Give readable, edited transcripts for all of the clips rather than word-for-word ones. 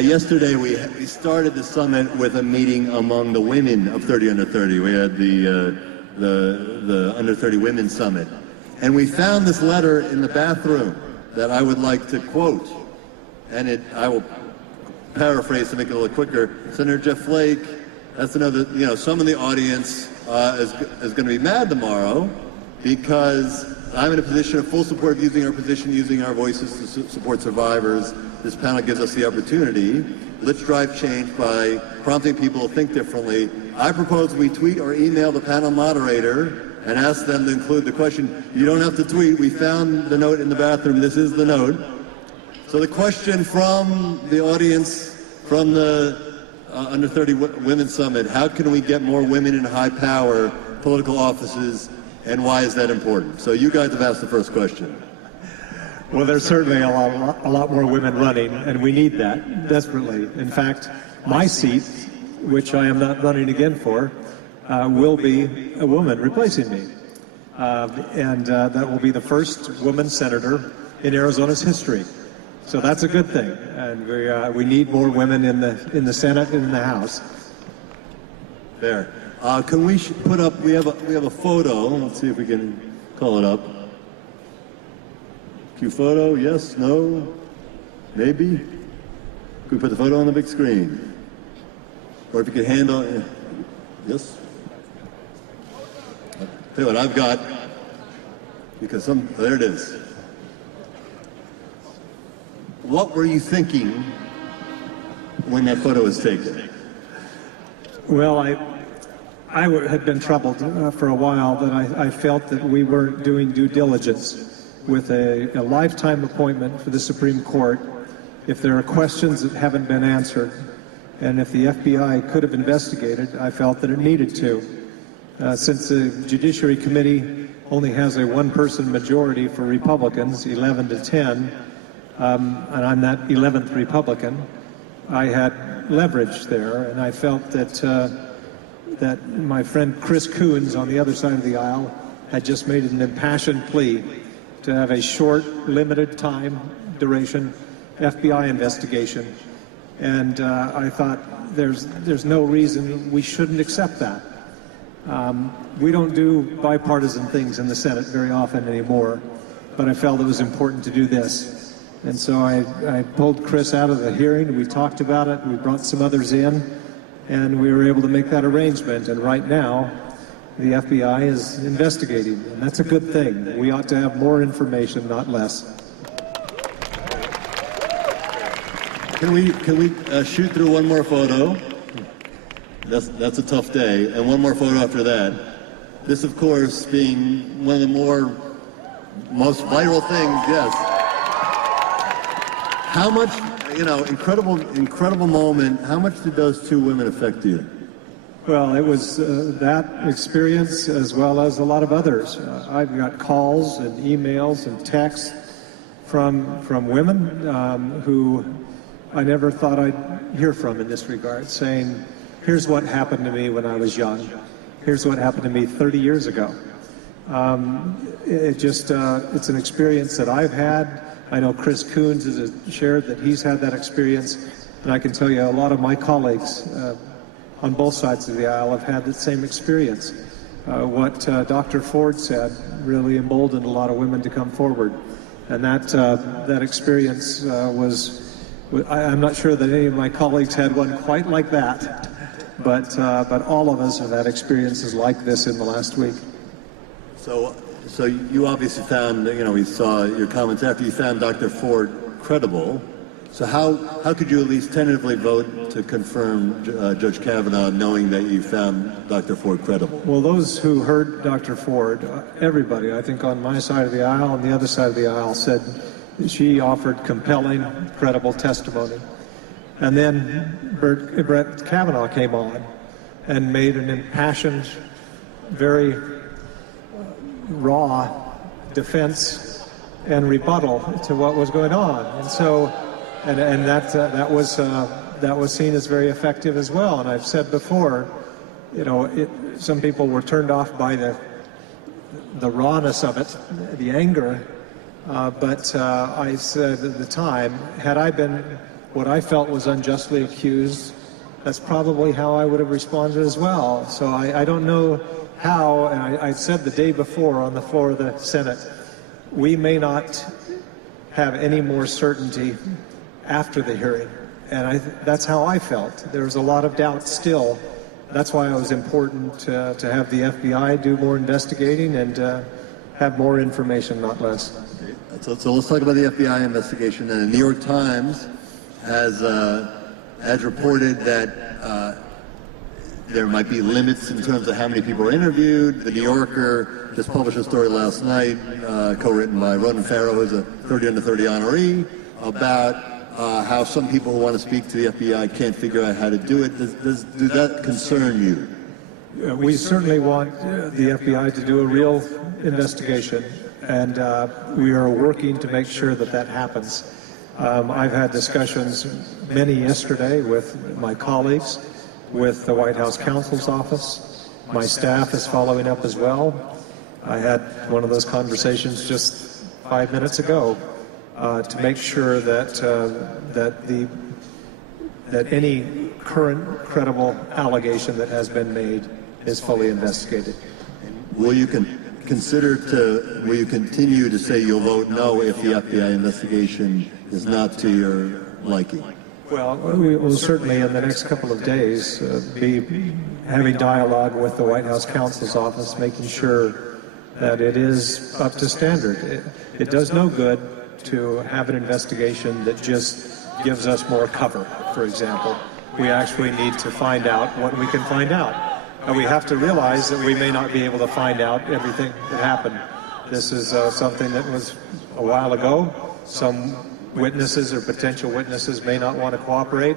Yesterday we started the summit with a meeting among the women of 30 under 30. We had the under 30 women summit, and we found this letter in the bathroom that I would like to quote, and I will paraphrase to make it a little quicker. Senator Jeff Flake has to know that some of the audience is going to be mad tomorrow because I'm in a position of full support of using our position, using our voices to support survivors. This panel gives us the opportunity. Let's drive change by prompting people to think differently. I propose we tweet or email the panel moderator and ask them to include the question. You don't have to tweet. We found the note in the bathroom. This is the note. So the question from the audience, from the Under 30 Women's Summit, how can we get more women in high power political offices, and why is that important? So you guys have asked the first question. Well, there's certainly a lot more women running, and we need that desperately. In fact, my seat, which I am not running again for, will be a woman replacing me. And that will be the first woman senator in Arizona's history. So that's a good thing. And we need more women in the Senate and in the House. There. Can we put up, we have a photo. Let's see if we can call it up. Cue photo, yes, no, maybe? Can we put the photo on the big screen? Or if you could handle it, yes? I'll tell you what I've got, because there it is. What were you thinking when that photo was taken? Well, I had been troubled for a while that I felt that we weren't doing due diligence with a lifetime appointment for the Supreme Court. If there are questions that haven't been answered, and if the FBI could have investigated, I felt that it needed to. Since the Judiciary Committee only has a one-person majority for Republicans, 11 to 10, and I'm that 11th Republican, I had leverage there, and I felt that my friend Chris Coons on the other side of the aisle had just made an impassioned plea to have a short, limited time duration FBI investigation. And I thought there's no reason we shouldn't accept that. We don't do bipartisan things in the Senate very often anymore, but I felt it was important to do this. And so I pulled Chris out of the hearing, we talked about it, we brought some others in, and we were able to make that arrangement. And right now, the FBI is investigating, and that's a good thing. We ought to have more information, not less. Can we shoot through one more photo? That's a tough day, and one more photo after that. This, of course, being one of the most viral things. Yes. How much, incredible moment. How much did those two women affect you? Well, it was that experience as well as a lot of others. I've got calls and emails and texts from women who I never thought I'd hear from in this regard, saying, here's what happened to me when I was young. Here's what happened to me 30 years ago. It's an experience that I've had. I know Chris Coons has shared that he's had that experience, and I can tell you a lot of my colleagues on both sides of the aisle have had the same experience. What Dr. Ford said really emboldened a lot of women to come forward. And that experience I'm not sure that any of my colleagues had one quite like that, but all of us have had experiences like this in the last week. So you obviously found, we saw your comments after you found Dr. Ford credible. So how could you at least tentatively vote to confirm Judge Kavanaugh, knowing that you found Dr. Ford credible? Well, those who heard Dr. Ford, everybody, I think on my side of the aisle and the other side of the aisle, said she offered compelling, credible testimony. And then Brett Kavanaugh came on and made an impassioned, very raw defense and rebuttal to what was going on. And so. And that was seen as very effective as well. And I've said before, some people were turned off by the rawness of it, the anger. But I said at the time, had I been what I felt was unjustly accused, that's probably how I would have responded as well. So I don't know how, and I said the day before on the floor of the Senate, we may not have any more certainty after the hearing. And that's how I felt. There was a lot of doubt still. That's why it was important to have the FBI do more investigating and have more information, not less. So let's talk about the FBI investigation. And the New York Times has reported that there might be limits in terms of how many people are interviewed. The New Yorker just published a story last night, co-written by Ronan Farrow, who's a 30 under 30 honoree, about how some people who want to speak to the FBI can't figure out how to do it. Does that concern you? We certainly want the FBI to do a real investigation, and we are working to make sure that that happens. I've had discussions, many yesterday, with my colleagues, with the White House counsel's office. My staff is following up as well. I had one of those conversations just 5 minutes ago to make sure that that any current credible allegation that has been made is fully investigated. Will you will you continue to say you'll vote no if the FBI investigation is not to your liking? Well, we will certainly in the next couple of days be having dialogue with the White House counsel's office, making sure that it is up to standard. It does no good to have an investigation that just gives us more cover, for example. We actually need to find out what we can find out. And we have to realize that we may not be able to find out everything that happened. This is something that was a while ago. Some witnesses or potential witnesses may not want to cooperate,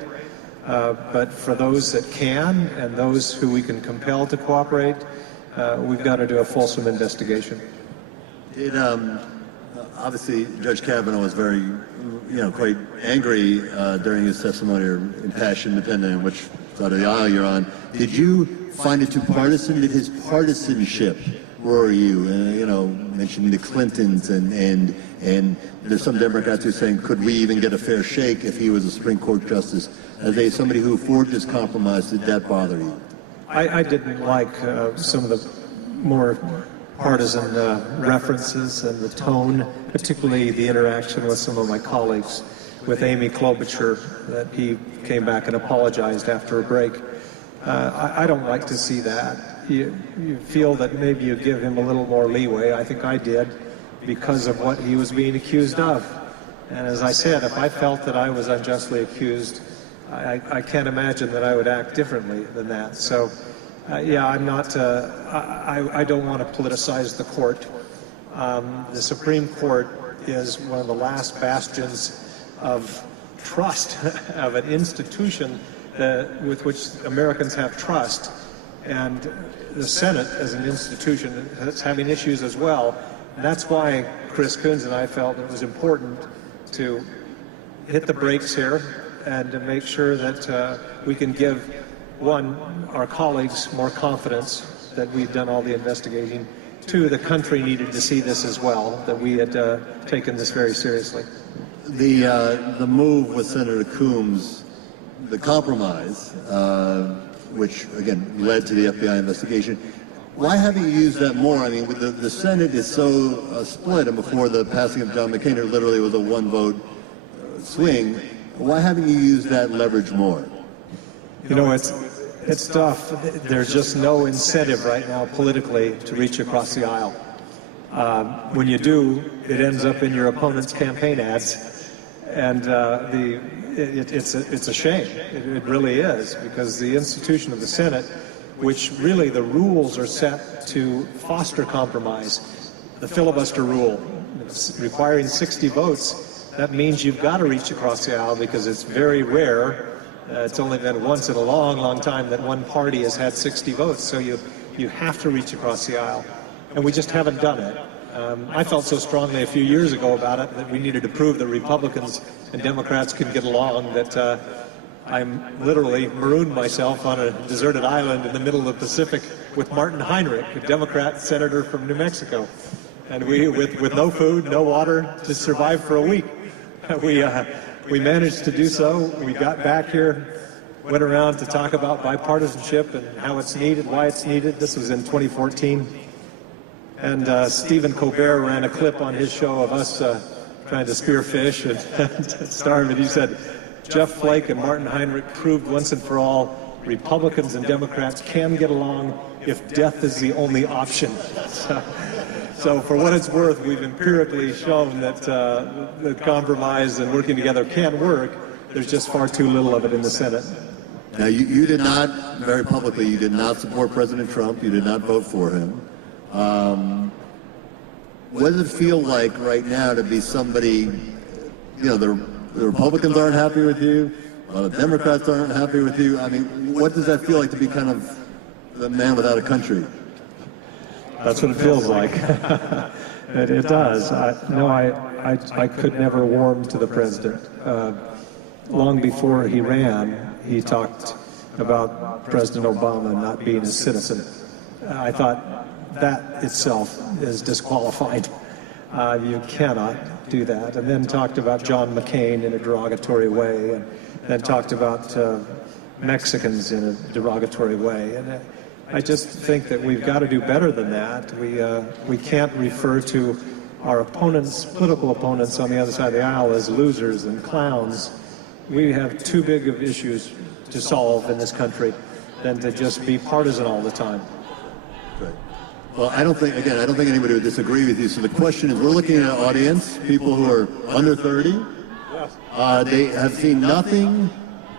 but for those that can and those who we can compel to cooperate, we've got to do a fulsome investigation. Obviously, Judge Kavanaugh was very, quite angry during his testimony, or impassioned, depending on which side of the aisle you're on. Did you find it too partisan? Did his partisanship worry you? Mentioning the Clintons, and there's some Democrats who are saying, could we even get a fair shake if he was a Supreme Court justice? As somebody who forged this compromise, did that bother you? I didn't like some of the more partisan references and the tone, particularly the interaction with some of my colleagues, with Amy Klobuchar, that he came back and apologized after a break. I don't like to see that. You feel that maybe you give him a little more leeway. I think I did, because of what he was being accused of. And as I said, if I felt that I was unjustly accused, I can't imagine that I would act differently than that. So, yeah, I'm not, I don't want to politicize the court. The Supreme Court is one of the last bastions of trust of an institution with which Americans have trust. And the Senate as an institution is having issues as well. And that's why Chris Coons and I felt it was important to hit the brakes here and to make sure that we can give, one, our colleagues more confidence that we've done all the investigating. Two, the country needed to see this as well, that we had taken this very seriously. The move with Senator Coons, the compromise, which again led to the FBI investigation, why haven't you used that more? I mean, the Senate is so split, and before the passing of John McCain, it literally was a one-vote swing. Why haven't you used that leverage more? You know, it's tough. There's just no incentive right now politically to reach across the aisle. When you do, it ends up in your opponent's campaign ads, and it's a shame. It really is, because the institution of the Senate, which really the rules are set to foster compromise, the filibuster rule, requiring 60 votes, that means you've got to reach across the aisle, because it's very rare. It's only been once in a long, long time that one party has had 60 votes, so you have to reach across the aisle, and we just haven't done it. I felt so strongly a few years ago about it that we needed to prove that Republicans and Democrats can get along, that I'm literally marooned myself on a deserted island in the middle of the Pacific with Martin Heinrich, a Democrat senator from New Mexico, and we, with no food, no water, to survive for a week. we managed to do so. We got back here, went around to talk about bipartisanship and how it's needed, why it's needed. This was in 2014. And Stephen Colbert ran a clip on his show of us trying to spearfish and starve. And he said, Jeff Flake and Martin Heinrich proved once and for all Republicans and Democrats can get along if death is the only option. So for what it's worth, we've empirically shown that the compromise and working together can work. There's just far too little of it in the Senate. Now, you did not, very publicly, you did not support President Trump. You did not vote for him. What does it feel like right now to be somebody, the Republicans aren't happy with you, a lot of Democrats aren't happy with you. I mean, what does that feel like to be kind of the man without a country? That's what it feels like. It does. I could never warm to the president. Long before he ran, he talked about President Obama not being a citizen. I thought that itself is disqualified. You cannot do that. And then talked about John McCain in a derogatory way, and then talked about Mexicans in a derogatory way. And I just think that we've got to do better than that. We can't refer to our opponents, political opponents on the other side of the aisle, as losers and clowns. We have too big of issues to solve in this country than to just be partisan all the time. Right. Well, I don't think anybody would disagree with you. So the question is, we're looking at an audience, people who are under 30. They have seen nothing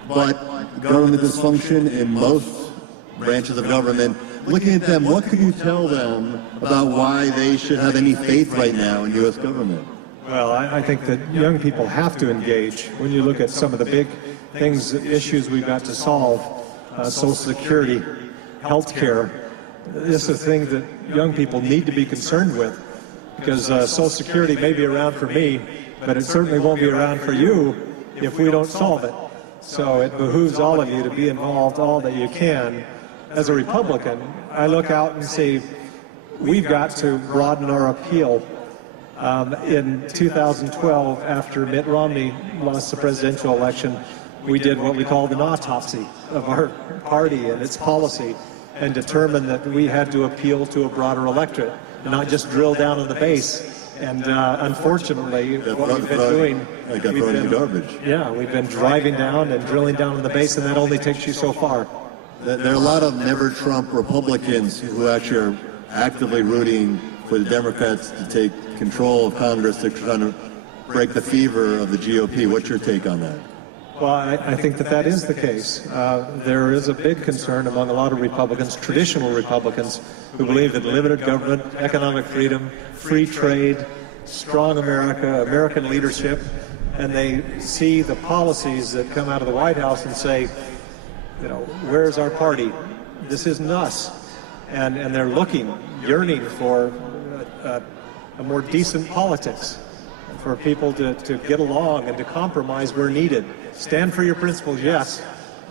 but government dysfunction in most branches of government. Looking at them, what could you tell them about why they should have any faith right now in U.S. government? Well, I think that young people have to engage. When you look at some of the big things, issues we've got to solve, Social Security, health care, this is a thing that young people need to be concerned with, because Social Security may be around for me, but it certainly won't be around for you if we don't solve it. So it behooves all of you to be involved all that you can. As a Republican, I look out and see we've got to broaden our appeal. In 2012, after Mitt Romney lost the presidential election, we did what we called an autopsy of our party and its policy, and determined that we had to appeal to a broader electorate and not just drill down on the base. And unfortunately, what we've been doing, we've been driving down and drilling down on the base, and that only takes you so far. There are a lot of never Trump Republicans who actually are actively rooting for the Democrats to take control of Congress. They're trying to break the fever of the GOP. What's your take on that? Well, I think that is the case. There is a big concern among a lot of Republicans, traditional Republicans, who believe that limited government, economic freedom, free trade, strong America, American leadership, and they see the policies that come out of the White House and say, where's our party? This isn't us. And they're looking, yearning for a more decent politics, for people to get along and to compromise where needed. Stand for your principles, yes,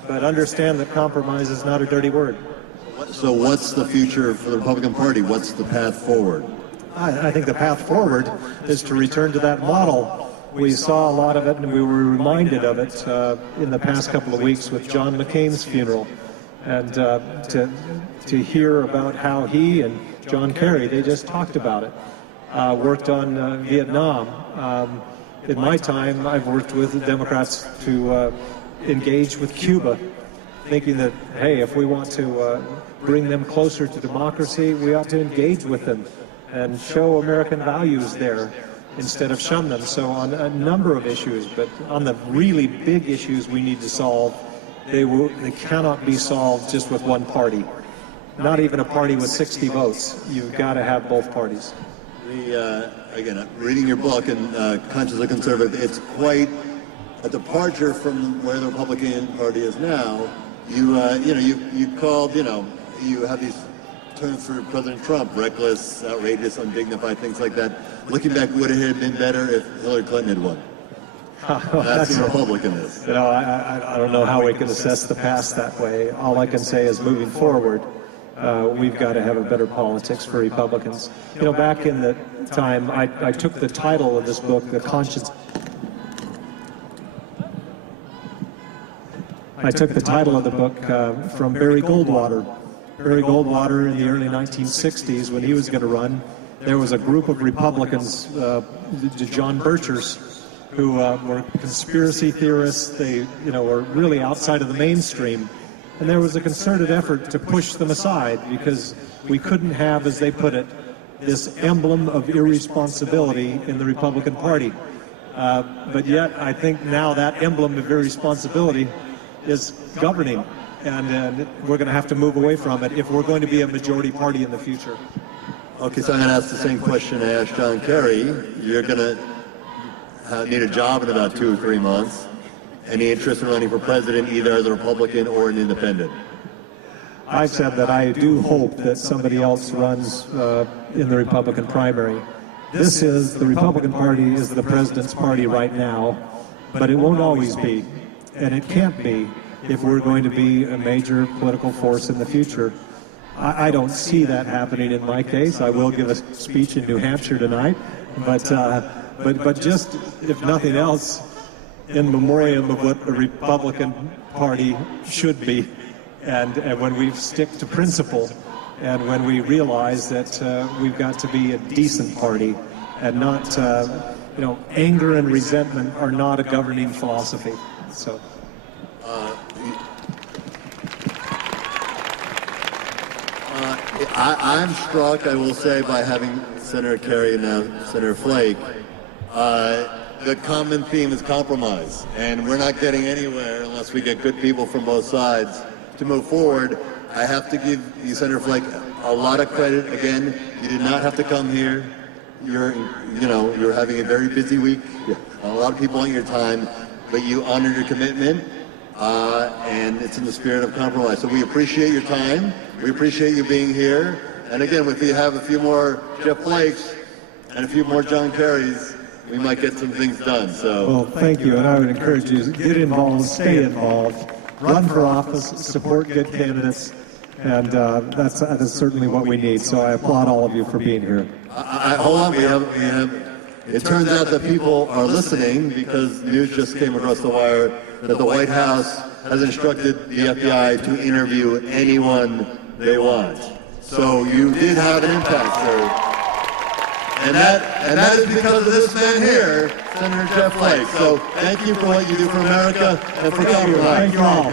but understand that compromise is not a dirty word. So what's the future for the Republican Party? What's the path forward? I think the path forward is to return to that model. We saw a lot of it, and we were reminded of it in the past couple of weeks with John McCain's funeral. And to hear about how he and John Kerry, they just talked about it, worked on Vietnam. In my time, I've worked with the Democrats to engage with Cuba, thinking that, hey, if we want to bring them closer to democracy, we ought to engage with them and show American values there instead of shun them. So on a number of issues, but on the really big issues we need to solve, they cannot be solved just with one party. Not even a party with 60 votes. You've got to have both parties. Again, reading your book and Consciously Conservative, it's quite a departure from where the Republican Party is now. You called, you have these terms for President Trump: reckless, outrageous, undignified, things like that. Looking back, would it have been better if Hillary Clinton had won? That's the Republicanism. I don't know how we can assess the past that way. All I can say is, moving forward, we've got to have a better politics for Republicans. Back in the time, I took the title of this book, The Conscience. I took the title of the book from Barry Goldwater. Barry Goldwater in the early 1960s, when he was going to run, there was a group of Republicans, the John Birchers, who were conspiracy theorists. They, were really outside of the mainstream. And there was a concerted effort to push them aside because we couldn't have, as they put it, this emblem of irresponsibility in the Republican Party. But yet, I think now that emblem of irresponsibility is governing, and we're going to have to move away from it if we're going to be a majority party in the future. Okay, so I'm going to ask the same question I asked John Kerry. You're going to need a job in about 2 or 3 months. Any interest in running for president, either as a Republican or an independent? I said that I do hope that somebody else runs in the Republican primary. The Republican Party is the president's party right now, but it won't always be, and it can't be if we're going to be a major political force in the future. I don't see that happening in my case. I will give a speech in New Hampshire tonight, but just, if nothing else, in memoriam of what the Republican Party should be, and when we stick to principle, and when we realize that we've got to be a decent party, and not, anger and resentment are not a governing philosophy. So. I'm struck, I will say, by having Senator Kerry and now Senator Flake. The common theme is compromise, and we're not getting anywhere unless we get good people from both sides to move forward. I have to give you, Senator Flake, a lot of credit. Again, you did not have to come here. You're having a very busy week. A lot of people on your time, but you honored your commitment, and it's in the spirit of compromise. So we appreciate your time. We appreciate you being here. And again, if we have a few more Jeff Flakes and a few more John Kerrys, we might get some things done. So. Well, thank you, and I would encourage you to get involved, stay involved, run for office, support good candidates, and that's certainly what we need. So I applaud all of you for being here. Hold on, we have. It turns out that people are listening because news just came across the wire that the White House has instructed the FBI to interview anyone they want. So you did have an impact, sir. And that is because of this man here, Senator Jeff Flake. So thank you for what you do for America and for compromise. Thank you all.